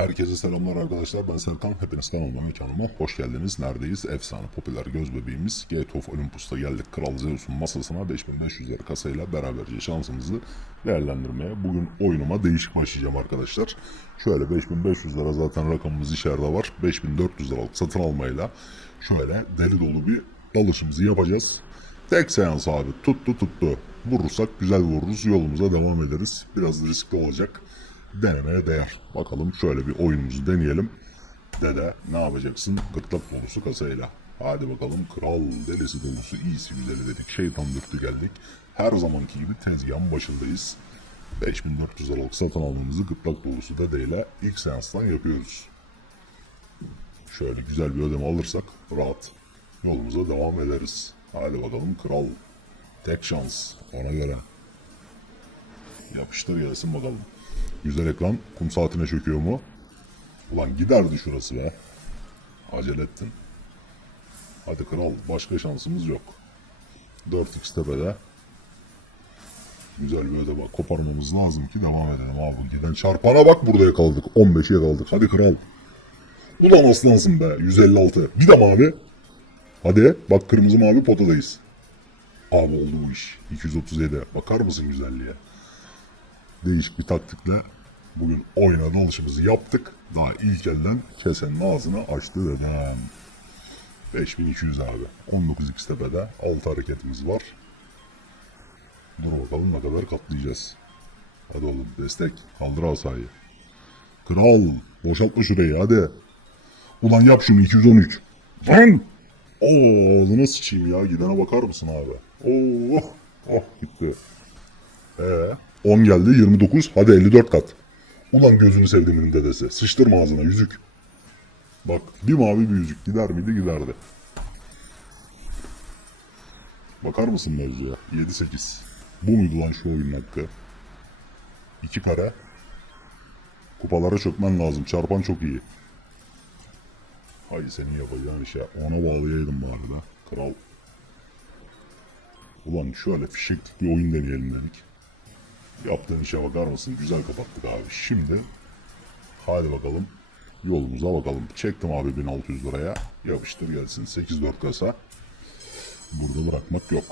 Herkese selamlar arkadaşlar. Ben Serkan. Hepiniz kanalıma mekanıma hoş geldiniz. Neredeyiz? Efsane popüler göz bebeğimiz Gate of Olympus'ta geldik. Kral Zeus'un masasına 5500 lira kasayla beraberce şansımızı değerlendirmeye. Bugün oyunuma değişik başlayacağım arkadaşlar. Şöyle 5500 lira zaten rakamımız içeride var. 5400 liralık satın almayla şöyle deli dolu bir dalışımızı yapacağız. Tek seans abi. Tuttu tuttu. Vurursak güzel vururuz. Yolumuza devam ederiz. Biraz riskli olacak. Denemeye değer. Bakalım şöyle bir oyunumuzu deneyelim. Dede ne yapacaksın? Gırtlak dolusu kasayla. Hadi bakalım kral delisi dolusu iyisi güzeli dedik. Şeytan dürtü geldik. Her zamanki gibi tezgahın başındayız. 5400 liralık satın almamızı gırtlak dolusu dedeyle ilk seanstan yapıyoruz. Şöyle güzel bir ödeme alırsak rahat yolumuza devam ederiz. Hadi bakalım kral. Tek şans ona göre. Yapıştır gelsin bakalım. Güzel ekran kum saatine çöküyor mu? Ulan giderdi şurası be. Acele ettin. Hadi kral başka şansımız yok. 4x tepede. Güzel bir ödeme koparmamız lazım ki devam edelim abi. Giden çarpana bak burada yakaladık. 15'i yakaladık. Hadi kral. Ulan aslansın be. 156. Bir de mavi. Hadi bak kırmızı mavi potadayız. Abi oldu bu iş. 237. Bakar mısın güzelliğe? Değişik bir taktikle bugün oyuna dalışımızı yaptık. Daha ilk elden kesenin ağzını açtı dedem. 5200 abi. 19x tepede 6 hareketimiz var. Dur bakalım ne kadar katlayacağız. Hadi oğlum destek. Kaldır asayı. Kral. Boşaltma şurayı hadi. Ulan yap şunu 213. Lan. Oo ağzına sıçayım ya. Gidene bakar mısın abi? Oo. Oh gitti. Ee, 10 geldi 29. Hadi 54 kat. Ulan gözünü sevdiğimin dedesi. Sıçtırma ağzına yüzük. Bak bir mavi bir yüzük gider miydi giderdi. Bakar mısın mevzuya? 7-8. Bu muydu lan şu oyunun hakkı? 2 kare. Kupalara çökmen lazım. Çarpan çok iyi. Hay senin yapacağın işe. Ona bağlayaydım bari de. Kral. Ulan şöyle fişeklik bir oyun deneyelim dedik. Yaptığın işe bakar mısın? Güzel kapattık abi. Şimdi hadi bakalım yolumuza bakalım. Çektim abi 1600 liraya. Yapıştır gelsin. 8-4 kasa. Burada bırakmak yok.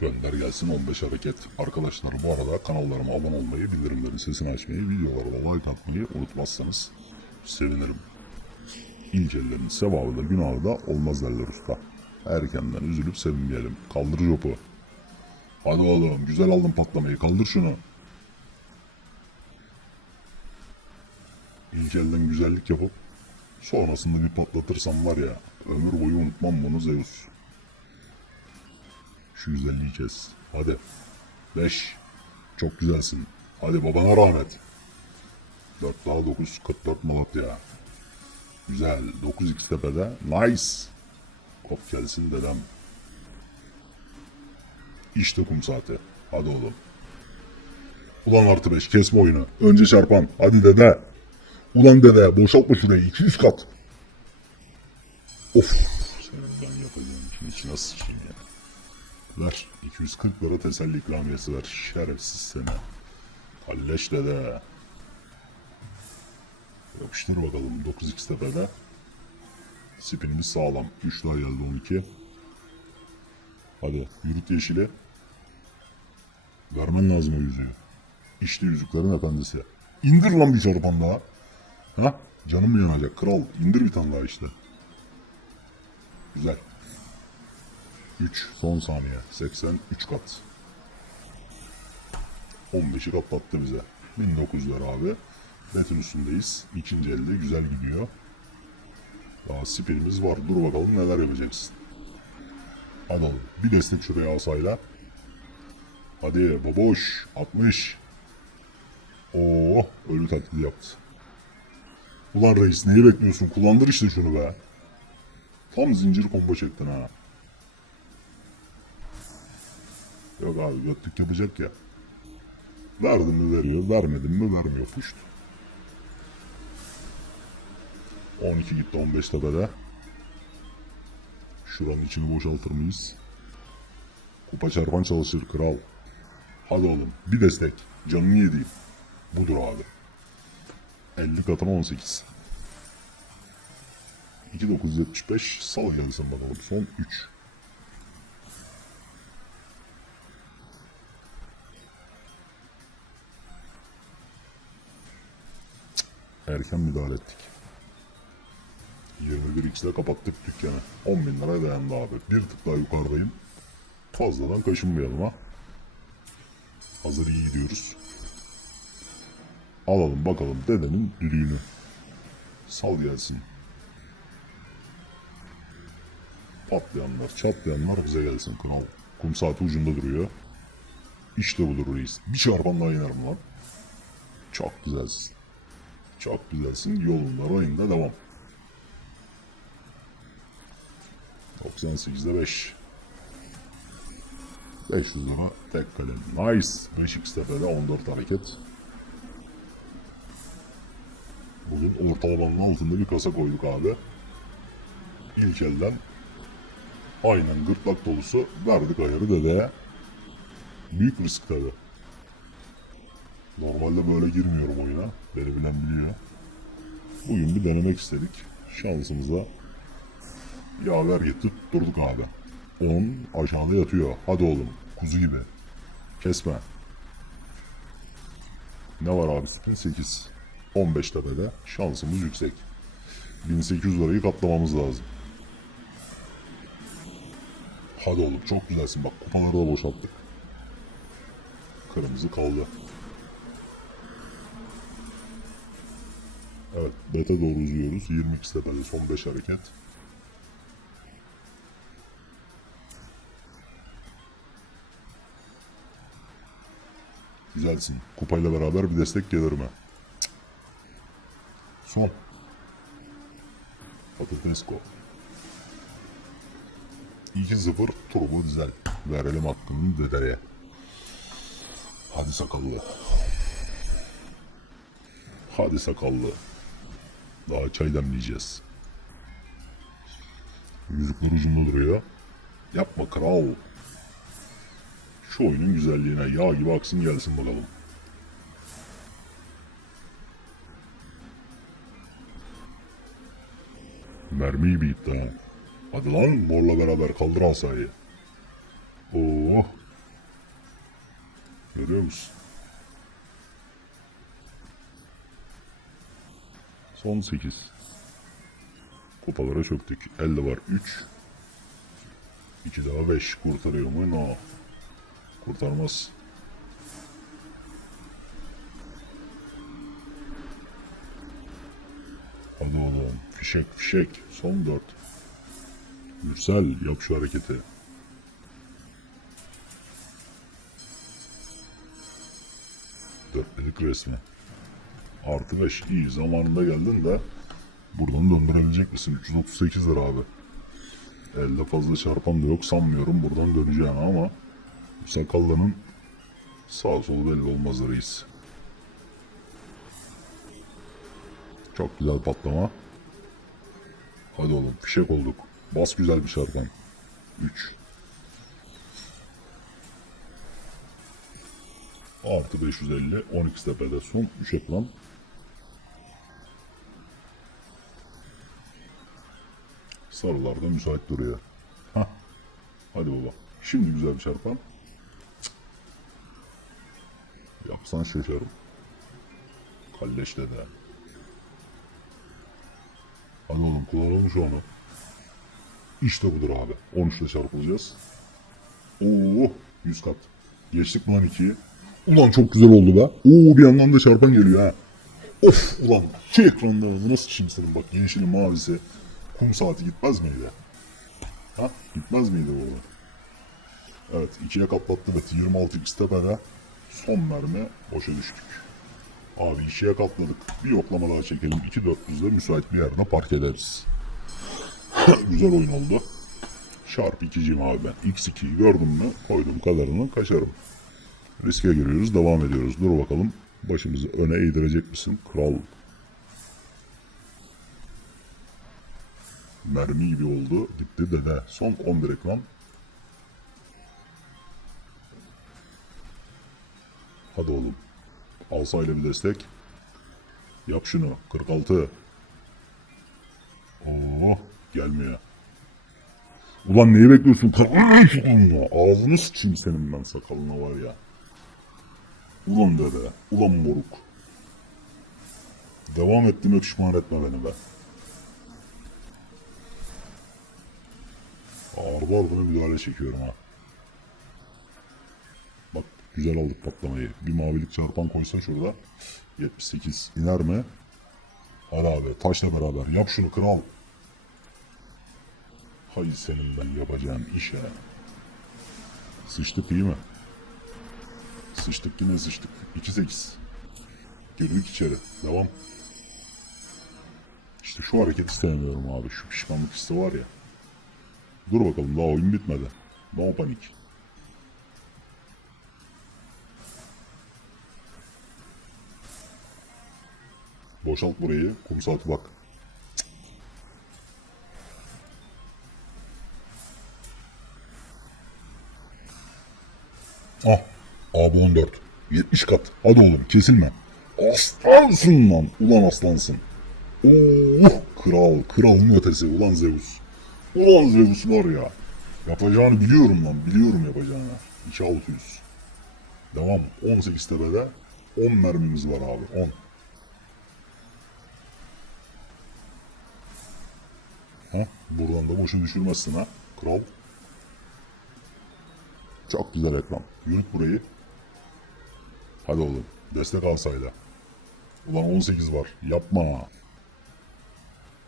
Gönder gelsin 15 hareket. Arkadaşlar bu arada kanallarıma abone olmayı, bildirimlerin sesini açmayı, videolarıma like atmayı unutmazsanız sevinirim. İlk ellerin sevabı da günahı da olmaz derler usta. Erkenden üzülüp sevinmeyelim. Kaldır jopu. Hadi oğlum güzel aldın patlamayı kaldır şunu. İlk elden güzellik yapıp sonrasında bir patlatırsam var ya ömür boyu unutmam bunu Zeus. Şu güzelliği kes. Hadi. 5. Çok güzelsin. Hadi babana rahmet. 4 daha 9. 44 Malatya. Güzel. 9x tepede. Nice. Kop gelsin dedem. İşte kum saati. Hadi oğlum. Ulan artı 5 kesme oyunu. Önce çarpan. Hadi dede. Ulan dede boşaltma şurayı 200 kat. Of. Senin ben yapacağım işin içine sıçayım ya. Ver. 240 lira teselli ikramiyesi ver. Şerefsiz seni. Kalleş dede. Yapıştır bakalım 9x tepede. Spinimiz sağlam. 3 daha geldi 12. Hadi yürüt yeşili. Vermen lazım o yüzüğü. İşte yüzüklerin efendisi. İndir lan bir çarpan daha. Ha? Canım mı yanacak? Kral indir bir tane daha işte. Güzel. 3 son saniye. 83 kat. 15'i katlattı bize. 1900 lira abi. Betin üstündeyiz. İkinci elde güzel gidiyor. Daha spinimiz var. Dur bakalım neler yapacaksın. Hadi oğlum. Bir destek şuraya alsayla. Hadi baboş. 60. Oo, ölü taklidi yaptı. Ulan reis neyi bekliyorsun? Kullandır işte şunu be. Tam zincir combo çektin ha. Yok abi götlük yapacak ya. Verdim mi veriyor, vermedim mi vermiyor. Puşt. 12 gitti 15 tepede. Şuranın içini boşaltır mıyız? Kupa çarpan çalışır kral. Hadi oğlum bir destek. Canını yediğim. Budur abi. 50 katına 18. 2975 sal gelsin bakalım. Son 3. Erken müdahale ettik. 21x'de kapattık dükkanı. 10 bin lira dayandı abi. Bir tık daha yukarıdayım. Fazladan kaşınmayalım ha. Hazır iyi gidiyoruz. Alalım bakalım dedenin düdüğünü. Sal gelsin. Patlayanlar, çatlayanlar bize gelsin kral. Kum saati ucunda duruyor. İşte budur reis. Bir çarpan daha inerim lan. Çok güzelsin. Çok güzelsin. Yolunda rayında devam. 98'de 5. 500 lira tek kalem. Nice. 5x tepede 14 hareket. Bugün ortalamanın altında bir kasa koyduk abi. İlk elden aynen gırtlak dolusu verdik ayarı dedeye. Büyük risk tabi. Normalde böyle girmiyorum oyuna. Beni bilen biliyor. Bugün bir denemek istedik. Şansımıza yaver getirip durduk abi. 10 aşağıda yatıyor. Hadi oğlum. Kuzu gibi. Kesme. Ne var abi spin 8. 15 tepede. Şansımız yüksek. 1800 lirayı katlamamız lazım. Hadi oğlum çok güzelsin bak kupaları da boşalttık. Kırmızı kaldı. Evet beta doğru uzuyoruz. 22 tepede son 5 hareket. Güzelsin. Kupayla beraber bir destek gelir mi? Son. Patatesko. 2-0 turbo dizel. Verelim hakkını dedeye. Hadi sakallı. Hadi sakallı. Daha çay demleyeceğiz. Yüzükler ucunda duruyor. Yapma kral. Şu oyunun güzelliğine yağ gibi aksın gelsin bakalım. Mermi gibi gitti ha. Hadi lan morla beraber kaldır asayı. Oo. Görüyor musun? Son 8. Kupalara çöktük. Elde var 3. 2 daha 5. Kurtarıyor mu? No. Kurtarmaz. Hadi oğlum. Fişek fişek. Son 4. Gürsel yap şu hareketi. Dörtledik resmi. Artı 5 iyi zamanında geldin de buradan döndürebilecek misin? 338 lira abi. Elde fazla çarpan da yok sanmıyorum buradan döneceğini ama Sakallı'nın sağ solu belli olmaz reis. Çok güzel patlama. Hadi oğlum fişek olduk. Bas güzel bir şarkın. 3. Artı 550. 12 tepede son 3 ekran. Sarılarda müsait duruyor. Hah. Hadi baba. Şimdi güzel bir çarpan. Yapsan şaşarım. Kalleşte de. Hadi oğlum kullanalım şu onu. İşte budur abi. 13 ile çarpılacağız. Oo 100 kat. Geçtik mi lan 2'yi? Ulan çok güzel oldu be. Oo bir yandan da çarpan geliyor ha. Of ulan şu ekranda nasıl şimdi senin bak yeşili mavisi. Kum saati gitmez miydi? Ha gitmez miydi bu? Evet ikiye katlattı evet 26 x tepede. Son mermi boşa düştük. Abi ikiye katladık. Bir yoklama daha çekelim. 2.400'de müsait bir yerde park ederiz. Güzel oyun oldu. Sharp 2'ciyim abi ben. X2'yi gördüm mü koydum kadarını kaçarım. Riske giriyoruz devam ediyoruz. Dur bakalım başımızı öne eğdirecek misin kral? Mermi gibi oldu. Gitti dede. Son 11 ekran. Hadi oğlum. Alsayla bir destek. Yap şunu. 46. Oo, gelmiyor. Ulan neyi bekliyorsun? Ağzını sıçayım senin ben sakalına var ya. Ulan dede. Ulan moruk. Devam ettiğime pişman etme beni be. Ağır var buna müdahale çekiyorum ha. Güzel aldık patlamayı. Bir mavilik çarpan koysa şurada. 78 iner mi? Hadi abi taşla beraber yap şunu kral. Hay senin ben yapacağın işe. Sıçtık iyi mi? Sıçtık yine sıçtık. 2-8. Girdik içeri. Devam. İşte şu hareketi sevmiyorum abi. Şu pişmanlık hissi var ya. Dur bakalım daha oyun bitmedi. No panik. Boşalt burayı. Kum saati bak. Ah. Abi 14. 70 kat. Hadi oğlum kesilme. Aslansın lan. Ulan aslansın. Oh kral. Kralın ötesi. Ulan Zeus. Ulan Zeus var ya. Yapacağını biliyorum lan. Biliyorum yapacağını. 2600. Devam. 18 tepede 10 mermimiz var abi. 10. Ha? Buradan da boşu düşürmezsin ha. Kral. Çok güzel ekran. Yürüt burayı. Hadi oğlum. Destek alsaydı. Ulan 18 var. Yapma.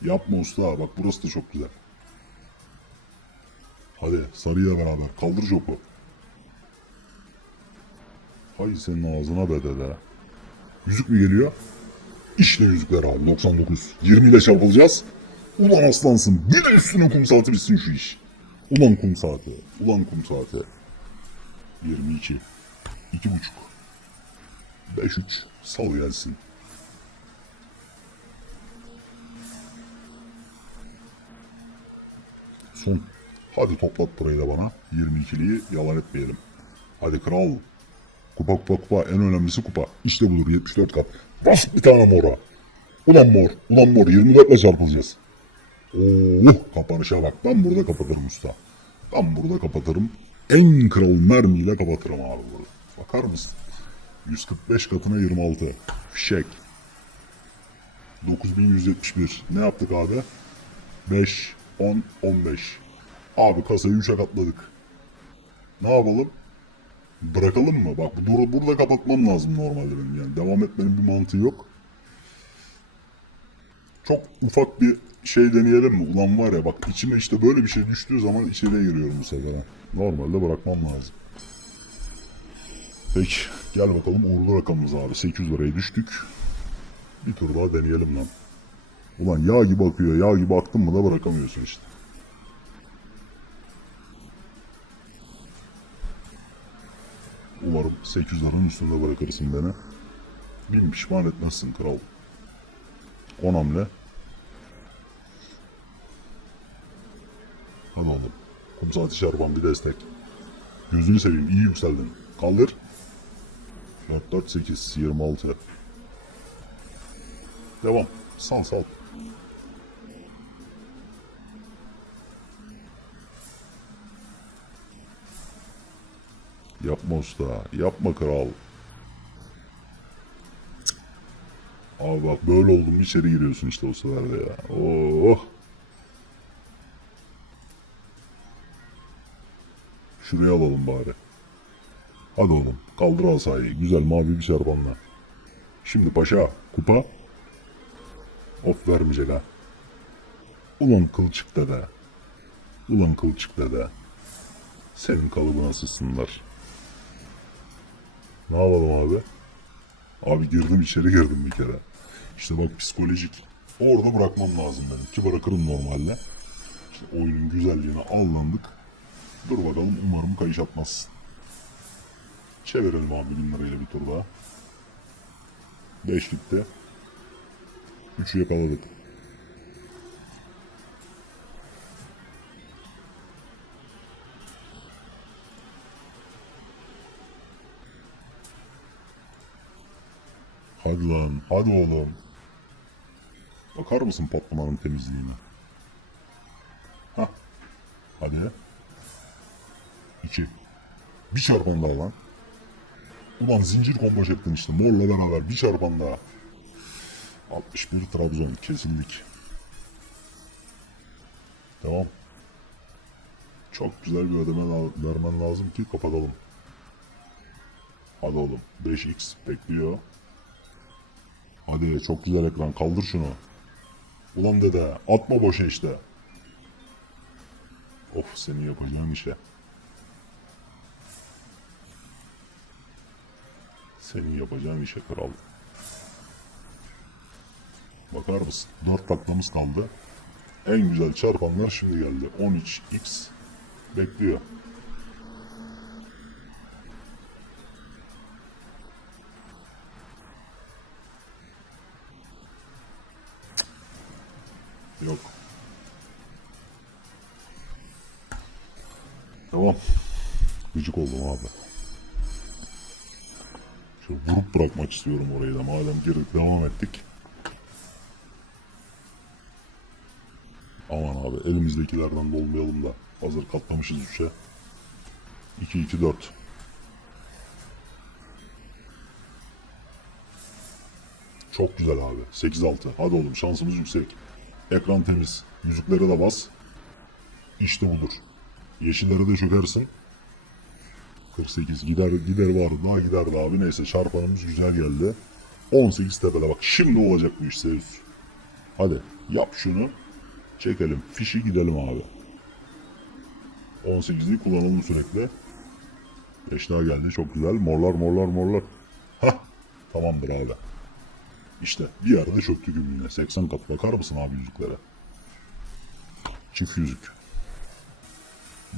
Yapma usta. Bak burası da çok güzel. Hadi sarıya beraber. Kaldır jopu. Hay senin ağzına be dede. Yüzük mü geliyor? İşte yüzükler abi 99. 20 ile çarpılacağız. Ulan aslansın. Bir de üstüne kum saati bitsin şu iş. Ulan kum saati. Ulan kum saati. 22. 2,5. 5-3. Sal gelsin. Son. Hadi toplat burayı da bana. 22'liyi yalan etmeyelim. Hadi kral. Kupa kupa kupa. En önemlisi kupa. İşte budur 74 kat. Bas bir tane mora. Ulan mor. Ulan mor. 24 ile çarpılacağız. Oh kapanışa bak. Ben burada kapatırım usta. Ben burada kapatırım. En kral mermiyle kapatırım abi burada. Bakar mısın? 145 katına 26. Fişek. 9171. Ne yaptık abi? 5, 10, 15. Abi kasayı 3'e katladık. Ne yapalım? Bırakalım mı? Bak dur, burada kapatmam lazım normalde benim yani. Devam etmenin bir mantığı yok. Çok ufak bir şey deneyelim mi? Ulan var ya bak içime işte böyle bir şey düştüğü zaman içeriye giriyorum bu sefer. Normalde bırakmam lazım. Peki gel bakalım uğurlu rakamımız abi. 800 liraya düştük. Bir tur daha deneyelim lan. Ulan yağ gibi akıyor. Yağ gibi aktın mı da bırakamıyorsun işte. Umarım 800 liranın üstünde bırakırsın beni. Bin pişman etmezsin kral. 10 hamle. Hadi oğlum. Kum saati bir destek. Gözünü seveyim iyi yükseldin. Kaldır. 4 4 8 26. Devam. Sal sal. Yapma usta. Yapma kral. Abi bak böyle oldum içeri giriyorsun işte o sırada ya. Oh. Şuraya alalım bari. Hadi oğlum kaldır asayı. Güzel mavi bir şarpanla. Şimdi paşa kupa. Of vermeyecek ha. Ulan kılçık dede. Ulan kılçık dede. Senin kalıbına sızsınlar. Ne yapalım abi? Abi girdim içeri girdim bir kere. İşte bak psikolojik. Orada bırakmam lazım benim. Ki bırakırım normalde. İşte oyunun güzelliğine allandık. Dur bakalım umarım kayış atmaz. Çevirelim abi bin lirayla bir tur daha. 5 gitti. 3'ü yakaladık. Hadi lan, hadi oğlum. Bakar mısın patlamanın temizliğine? Hah. Hadi. İki. Bir çarpan daha lan. Ulan zincir combo çektin işte. Morla beraber bir çarpan daha. 61 Trabzon kesinlik. Tamam. Çok güzel bir ödeme vermen lazım ki kapatalım. Hadi oğlum. 5x bekliyor. Hadi çok güzel ekran. Kaldır şunu. Ulan dede atma boşa işte. Of senin yapacağın işe. Senin yapacağın işe kral. Bakar mısın? 4 taklamız kaldı. En güzel çarpanlar şimdi geldi. 13x bekliyor. Gıcık oldum abi. Şöyle vurup bırakmak istiyorum orayı da. Madem girdik devam ettik. Aman abi elimizdekilerden de olmayalım da. Hazır katlamışız üçe. 2-2-4. Çok güzel abi. 8-6. Hadi oğlum şansımız yüksek. Ekran temiz. Yüzüklere de bas. İşte budur. Yeşillere de çökersin. 48 gider gider vardı daha giderdi abi neyse çarpanımız güzel geldi. 18 tepede bak şimdi olacak bu iş Zeus. Hadi yap şunu. Çekelim fişi gidelim abi. 18'i kullanalım sürekli. 5 daha geldi çok güzel. Morlar morlar morlar. Hah tamamdır abi. İşte bir yerde çöktü yine. 80 kat bakar mısın abi yüzüklere? Çift yüzük.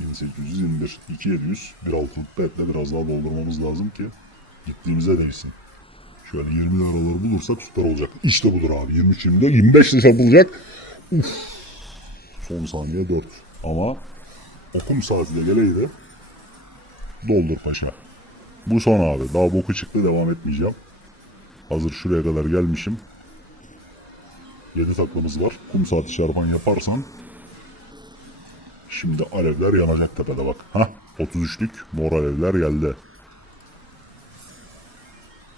1821, 2700, bir altılık betle biraz daha doldurmamız lazım ki gittiğimize değsin. Şöyle 20 liraları bulursak süper olacak. İşte budur abi. 23 24 25 lira bulacak. Uf. Son saniye 4. Ama okum saati de geleydi. Doldur paşa. Bu son abi. Daha boku çıktı devam etmeyeceğim. Hazır şuraya kadar gelmişim. 7 taklamız var. Kum saati çarpan yaparsan Şimdi alevler yanacak tepede bak. Hah 33'lük mor alevler geldi.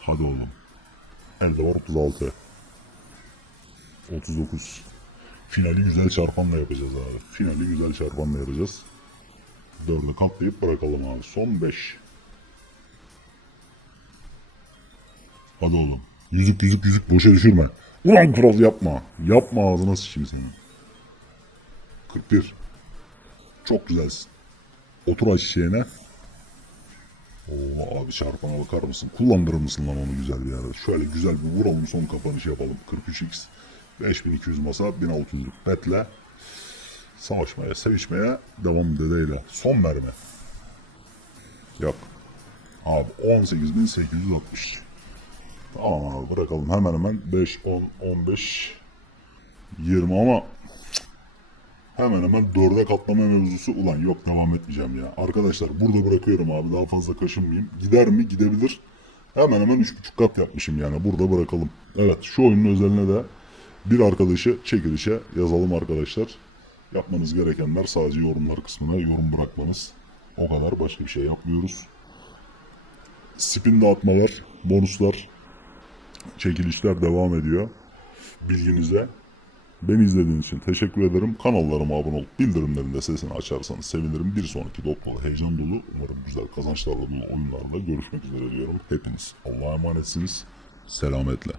Hadi oğlum. Elde var 36. 39. Finali güzel çarpanla yapacağız abi. Finali güzel çarpanla yapacağız. Dörde katlayıp bırakalım abi. Son 5. Hadi oğlum. Yüzük yüzük yüzük boşa düşürme. Ulan kral yapma. Yapma ağzına sıçayım senin. 41. Çok güzelsin. Otur aşağıya. Oo abi çarpana bakar mısın? Kullandırır mısın lan onu güzel bir yerde? Şöyle güzel bir vuralım son kapanış yapalım. 43x 5200 masa 1600'lük betle savaşmaya, sevişmeye devam dedeyle. Son mermi. Yok. Abi 18860. Tamam abi bırakalım hemen hemen 5, 10, 15, 20 ama Hemen hemen dörde katlama mevzusu ulan yok devam etmeyeceğim ya. Arkadaşlar burada bırakıyorum abi daha fazla kaşınmayayım. Gider mi? Gidebilir. Hemen hemen üç buçuk kat yapmışım yani burada bırakalım. Evet şu oyunun özeline de bir arkadaşı çekilişe yazalım arkadaşlar. Yapmanız gerekenler sadece yorumlar kısmına yorum bırakmanız. O kadar başka bir şey yapmıyoruz. Spin dağıtmalar, bonuslar, çekilişler devam ediyor. Bilginize. Beni izlediğiniz için teşekkür ederim. Kanallarıma abone olup bildirimlerin de sesini açarsanız sevinirim. Bir sonraki dolu heyecan dolu, umarım güzel kazançlarla dolu oyunlarla görüşmek üzere diyorum. Hepiniz Allah'a emanetsiniz. Selametle.